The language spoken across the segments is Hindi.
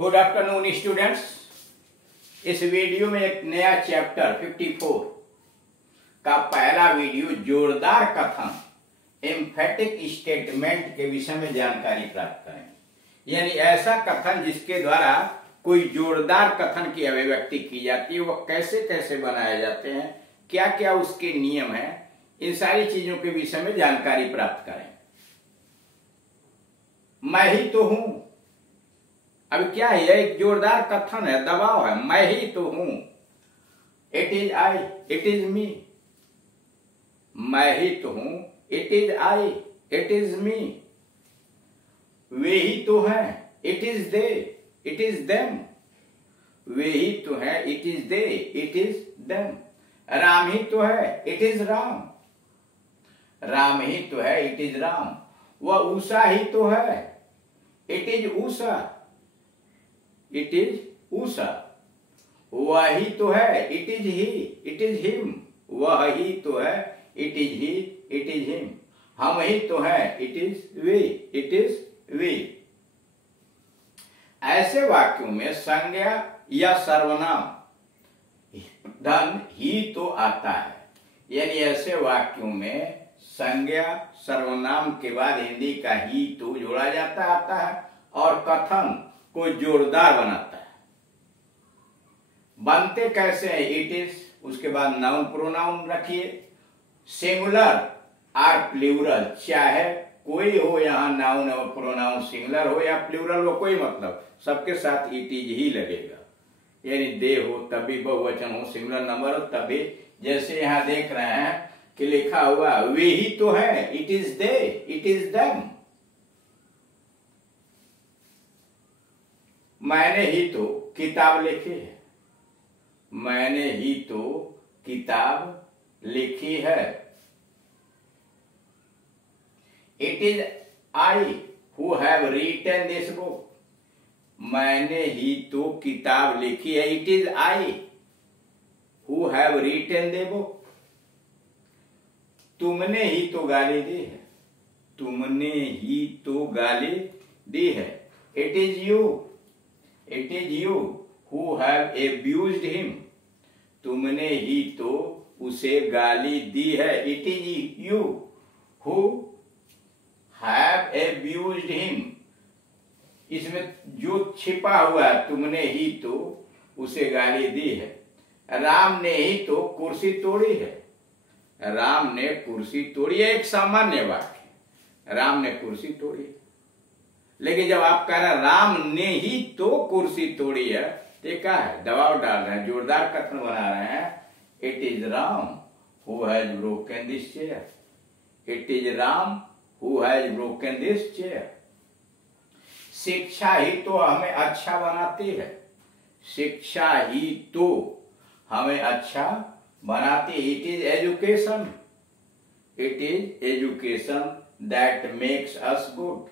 Good afternoon students. इस वीडियो में एक नया चैप्टर 54 का पहला वीडियो जोरदार कथन एम्फेटिक स्टेटमेंट के विषय में जानकारी प्राप्त करेंगे। यानी ऐसा कथन जिसके द्वारा कोई जोरदार कथन की अभिव्यक्ति की जाती है, वह कैसे कैसे बनाए जाते हैं, क्या क्या उसके नियम हैं, इन सारी चीजों के विषय में जानकारी प्राप्त करें। मैं ही तो हूं। अब क्या है, यह एक जोरदार कथन है, दबाव है। मैं ही तो हूं। It is I, it is me. मैं ही तो हूं, it is I, it is me. वे ही तो हैं, it is they, it is them. वे ही तो हैं, it is they, it is them. Ram ही तो है, इट इज राम। राम ही तो है, इट इज राम। वह उषा ही तो है, it is Usha, it is Usha. वह ही तो है, it is he, it is him. वह ही तो है, it is he, it is him. हम ही तो है, it is we, it is we. ऐसे वाक्यों में संज्ञा या सर्वनाम धन ही तो आता है। यानी ऐसे वाक्यों में संज्ञा सर्वनाम के बाद हिंदी का ही तो जोड़ा जाता आता है और कथन को जोरदार बनाता है। बनते कैसे हैं? इट इज, उसके बाद नाउन प्रोनाउन रखिए, सिंगुलर और प्लूरल, चाहे कोई हो, यहां नाउन और प्रोनाउन सिंगुलर हो या प्लूरल हो, कोई मतलब, सबके साथ इट इज ही लगेगा। यानी दे हो तभी, बहुवचन हो, सिंगुलर नंबर हो तभी। जैसे यहां देख रहे हैं कि लिखा हुआ वे ही तो है, it is they, it is them. मैंने ही तो किताब लिखी है। मैंने ही तो किताब लिखी है। It is I who have written this book. मैंने ही तो किताब लिखी है। It is I who have written the book. तुमने ही तो गाली दी है। तुमने ही तो गाली दी है। It is you, it is you who have abused him. तुमने ही तो उसे गाली दी है। It is you who have abused him. इसमें जो छिपा हुआ है, तुमने ही तो उसे गाली दी है। राम ने ही तो कुर्सी तोड़ी है। राम ने कुर्सी तोड़ी है, एक सामान्य वाक्य, राम ने कुर्सी तोड़ी है। लेकिन जब आप कह रहे हैं राम ने ही तो कुर्सी तोड़ी है, तो क्या है, दबाव डाल रहे हैं, जोरदार कथन बना रहे हैं। It is Ram who has broken this chair. It is Ram who has broken this chair. शिक्षा ही तो हमें अच्छा बनाती है। शिक्षा ही तो हमें अच्छा बनाती है। It is education, it is education that makes us good.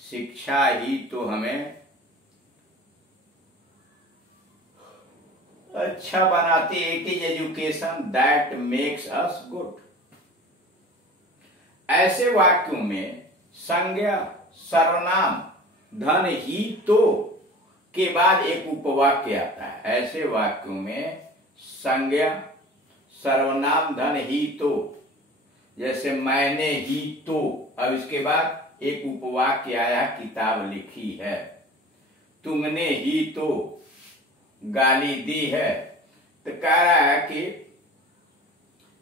शिक्षा ही तो हमें अच्छा बनाती है। It is education that makes us good. ऐसे वाक्यों में संज्ञा सर्वनाम धन ही तो के बाद एक उपवाक्य आता है। ऐसे वाक्यों में संज्ञा सर्वनाम धन ही तो, जैसे मैंने ही तो, अब इसके बाद एक उपवाक्य आया, किताब लिखी है। तुमने ही तो गाली दी है। तो कह रहा है कि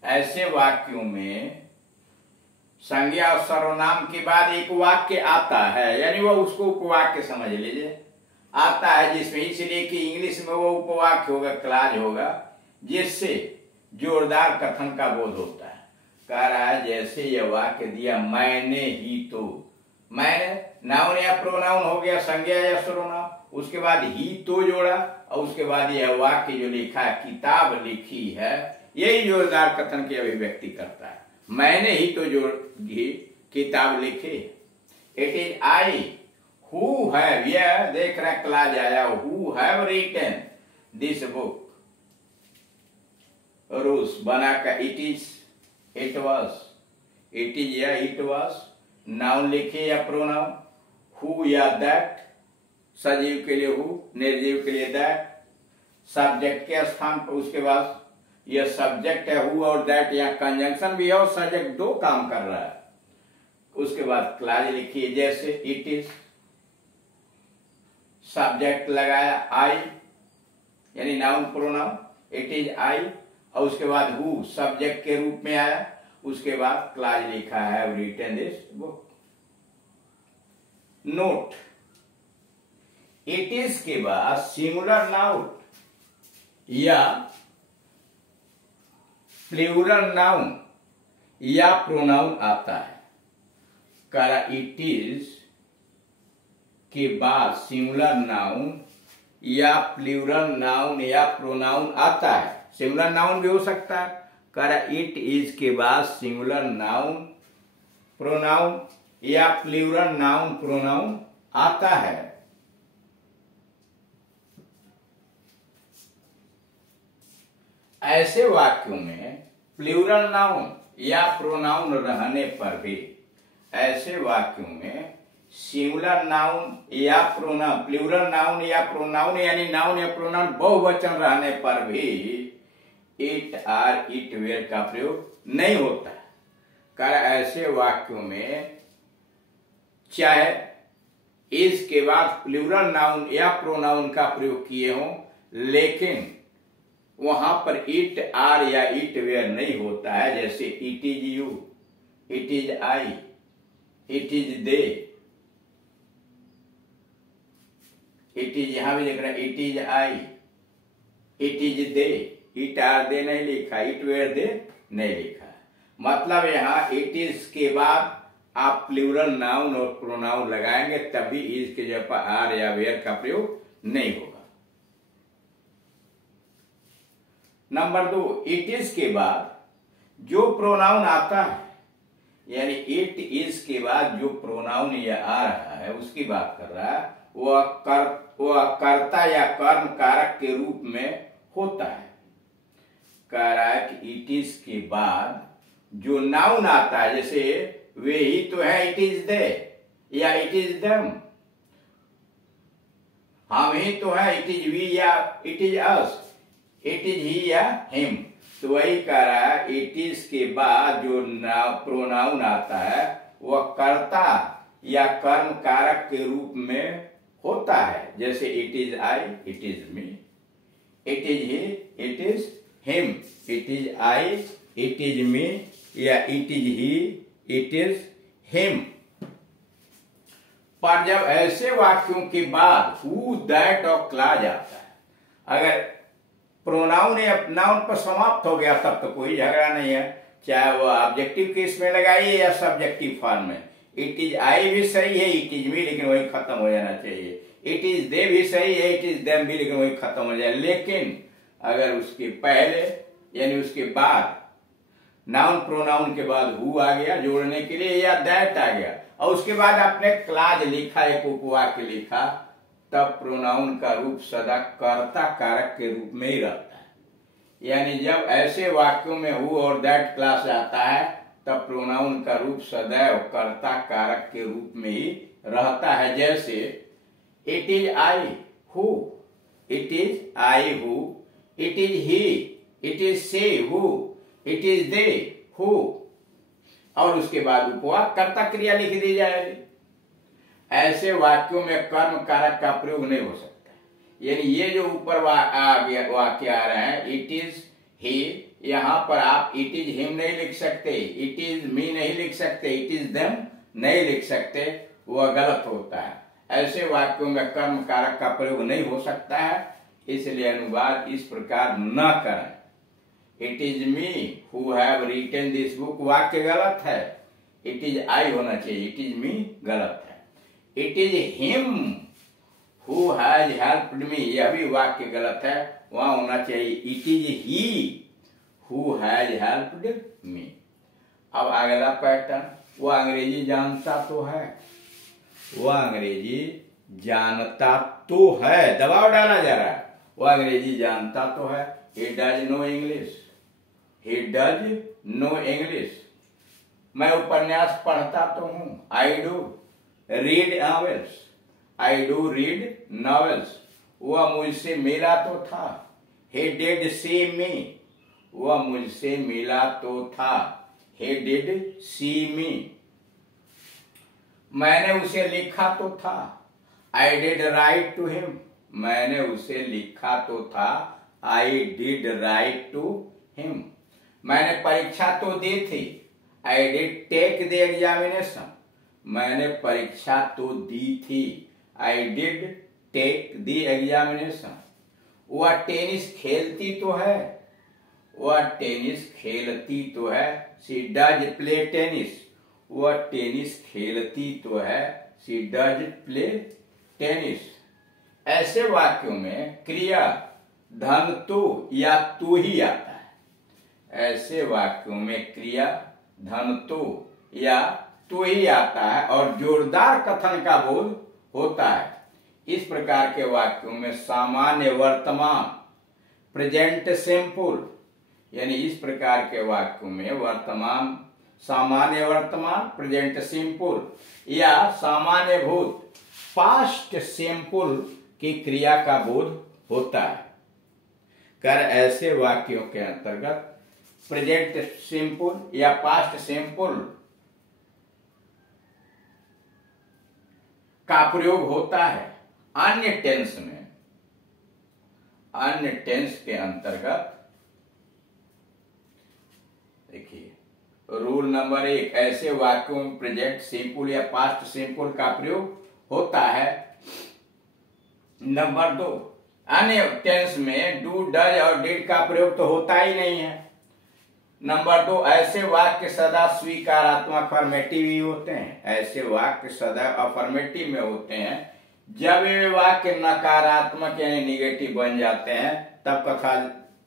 ऐसे वाक्यों में संज्ञा और सर्वनाम के बाद एक वाक्य आता है, यानी वो उसको उपवाक्य समझ लीजिए, आता है जिसमें, इसलिए कि इंग्लिश में वो उपवाक्य होगा, क्लाज होगा, जिससे जोरदार कथन का बोध होता है। कह रहा है जैसे यह वाक्य दिया, मैंने ही तो, मैंने नाउन या प्रोनाउन हो गया, संज्ञा या सर्वनाम, उसके बाद ही तो जोड़ा, और उसके बाद यह वाक्य जो लिखा है, किताब लिखी है, यही जोरदार कथन की अभिव्यक्ति करता है। मैंने ही तो जो किताब लिखी। It is I who have, यह देख रहे क्लाज आया, who have written this book. रूस बना का it is, it was, it is या इट वॉज, नाउन लिखे या प्रोनाउन, हु या दैट, सजीव के लिए हु, निर्जीव के लिए दैट। सब्जेक्ट के स्थान पर उसके बाद यह सब्जेक्ट है हु और दैट, यहाँ कंजंक्शन भी है और सब्जेक्ट दो काम कर रहा है। उसके बाद क्लॉज लिखिए, जैसे इट इज, सब्जेक्ट लगाया आई यानी नाउन प्रोनाउन, इट इज आई, और उसके बाद हु सब्जेक्ट के रूप में आया। उसके बाद क्लॉज लिखा है written this book. Note, it is के बाद सिंगुलर नाउन या प्लूरल नाउन या प्रोनाउन आता है। करा इट इज के बाद सिंगुलर नाउन या प्लूरल नाउन या प्रोनाउन आता है। सिंगुलर नाउन भी हो सकता है। करा इट इज के बाद सिंगुलर नाउन प्रोनाउन या प्लूरल नाउन प्रोनाउन आता है। ऐसे वाक्यों में प्लूरल नाउन या प्रोनाउन रहने पर भी, ऐसे वाक्यों में सिंगुलर नाउन या प्रोनाउन, प्लूरल नाउन या प्रोनाउन यानी नाउन या प्रोनाउन बहुवचन रहने पर भी इट आर इट वेयर का प्रयोग नहीं होता। कर ऐसे वाक्यों में चाहे इस के बाद प्लूरल नाउन या प्रोनाउन का प्रयोग किए हों, लेकिन वहां पर इट आर या इट वेयर नहीं होता है। जैसे it is you, it is I, it is they, it is, यहां भी लिख रहा है it is I, it is they, it are they नहीं लिखा, इट वेयर दे नहीं लिखा। मतलब यहां इट इज के बाद आप प्लूरल नाउन और प्रोनाउन लगाएंगे तभी इज के जगह पर आर या वेयर का प्रयोग नहीं होगा। नंबर 2, इट इज के बाद जो प्रोनाउन आता है, यानी इट इज के बाद जो प्रोनाउन यह आ रहा है उसकी बात कर रहा है, वह कर्ता या कर्म कारक के रूप में होता है। कह रहा है कि इट इज के बाद जो नाउन आता है, जैसे वे ही तो है, इट इज दे, या इट इज देम, हम ही तो है, इट इज वी या it is us, it is ही या हिम। तो वही कह रहा है इट इज के बाद जो प्रोनाउन आता है वह कर्ता या कर्म कारक के रूप में होता है। जैसे it is I, it is me, it is he, it is him, it is I, it is me, या it is he, it is him. पर जब ऐसे वाक्यों के बाद हु, दैट और क्लॉज आता है, अगर प्रोनाउन या नाउन पर समाप्त हो गया तब तो कोई झगड़ा नहीं है, चाहे वो ऑब्जेक्टिव केस में लगाइए या सब्जेक्टिव फॉर्म में। इट इज आई भी सही है, इट इज मी, लेकिन वही खत्म हो जाना चाहिए। इट इज दे भी सही है, इट इज देम भी, लेकिन वही खत्म हो जाए। लेकिन अगर उसके पहले यानी उसके बाद नाउन प्रोनाउन के बाद हु आ गया जोड़ने के लिए, या दैट आ गया, और उसके बाद आपने क्लॉज लिखा, एक उपवाक्य लिखा, तब प्रोनाउन का रूप सदा कर्ता कारक के रूप में ही रहता है। यानी जब ऐसे वाक्यों में हु और दैट क्लास आता है तब प्रोनाउन का रूप सदैव कर्ता कारक के रूप में ही रहता है। जैसे it is I who, it is I who, it is he, it is she who, it is they who, और उसके बाद उपवाक कर्ता क्रिया लिख दी जाएगी। ऐसे वाक्यों में कर्म कारक का प्रयोग नहीं हो सकता। यानी ये जो ऊपर वाक्य आ रहे हैं, इट इज ही, यहां पर आप इट इज हिम नहीं लिख सकते, इट इज मी नहीं लिख सकते, इट इज देम नहीं लिख सकते, वह गलत होता है। ऐसे वाक्यों में कर्म कारक का प्रयोग नहीं हो सकता है, इसलिए अनुवाद इस प्रकार न करें। It is me who have written this book, वाक्य गलत है, इट इज आई होना चाहिए, इट इज मी गलत है। It is him who has helped me, यह भी वाक्य गलत है, वहां होना चाहिए it is he who has helped me. अब अगला पैटर्न, वह अंग्रेजी जानता तो है, वह अंग्रेजी जानता तो है, दबाव डाला जा रहा है, वह अंग्रेजी जानता तो है। He does know English, he does know English. मैं उपन्यास पढ़ता तो हूं, I do read novels, I do read novels. वह मुझसे मिला तो था। he did see me। वह मुझसे मिला तो था। he did see me। मैंने उसे लिखा तो था। I did write to him। मैंने उसे लिखा तो था। I did write to him। मैंने परीक्षा तो दी थी। I did take the examination। मैंने परीक्षा तो दी थी। I did take the examination। वह टेनिस खेलती तो है। वह टेनिस खेलती तो है। She does play tennis। वह टेनिस खेलती तो है। She does play tennis। ऐसे वाक्यों में क्रिया धन तो या तू ही आता है। ऐसे वाक्यों में क्रिया धन तो या तू ही आता है और जोरदार कथन का बोध होता है। इस प्रकार के वाक्यों में सामान्य वर्तमान प्रेजेंट सिंपल, यानी इस प्रकार के वाक्यों में वर्तमान सामान्य वर्तमान प्रेजेंट सिंपल या सामान्य भूत पास्ट सिंपल की क्रिया का बोध होता है। कर ऐसे वाक्यों के अंतर्गत प्रेजेंट सिंपल या पास्ट सिंपल का प्रयोग होता है। अन्य टेंस में, अन्य टेंस के अंतर्गत देखिए रूल नंबर 1, ऐसे वाक्यों में प्रेजेंट सिंपल या पास्ट सिंपल का प्रयोग होता है। नंबर 2, अन्य टेंस में डू डज और डिड का प्रयोग तो होता ही नहीं है। नंबर 2, ऐसे वाक्य सदा स्वीकारात्मक अफर्मेटिव ही होते हैं। ऐसे वाक्य सदा अफर्मेटिव में होते हैं। जब ये वाक्य नकारात्मक यानी निगेटिव बन जाते हैं तब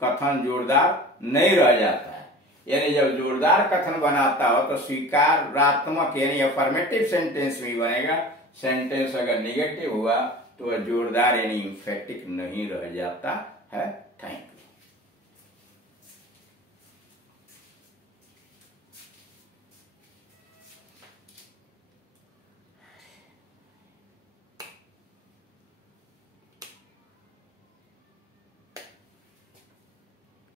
कथन जोरदार नहीं रह जाता है। यानी जब जोरदार कथन बनाता हो तो स्वीकारात्मक यानी अफर्मेटिव सेंटेंस भी बनेगा। सेंटेंस अगर निगेटिव हुआ तो वह जोरदार यानी इम्फेटिक नहीं रह जाता है। Thank you.